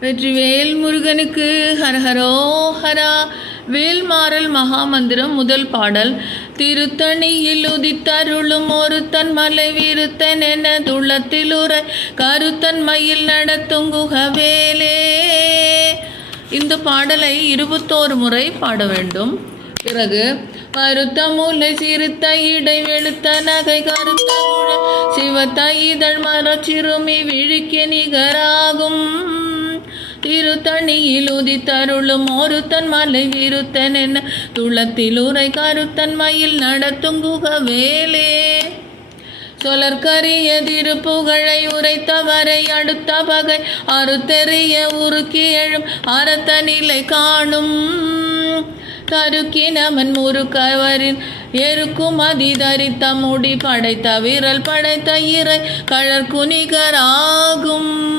வெற்றிவேல் முருகனுக்கு ஹரஹரோ ஹரா. வேல்மாறல் மகாமந்திரம் முதல் பாடல். திருத்தணியில் உதித்தருளும் ஒருத்தன் மலை வீருத்தன் என துள்ளத்தில் உரை கருத்தன் மயில் நடத்தும் குகவேலே. இந்த பாடலை இருபத்தோரு முறை பாட வேண்டும். பிறகு கருத்த முல்லை சிறுத்த இடை வெளுத்த நகை கருத்த முழை. சிவத்த இதழ் சிறுமி விழிக்க நிகராகும். திருத்தணியில் உதித்தருளும் ஒருத்தன் மலை விருத்தன் என்ன? துளத்தில் உரை கருத்தன் மயில் நடத்தும் குகவேலே. சொலற்கரிய திருப்புகழை உரைத்தவரை அடுத்த பகை அறுத்தெறிய உருக்கி எழும் அறத்த நிலை காணும். தருக்கினமன் முறுக்கவரின் எருக்கும் அதிதரித்த முடி படைத்த விரல் படைத்த இறை கழற்குனிகராகும்.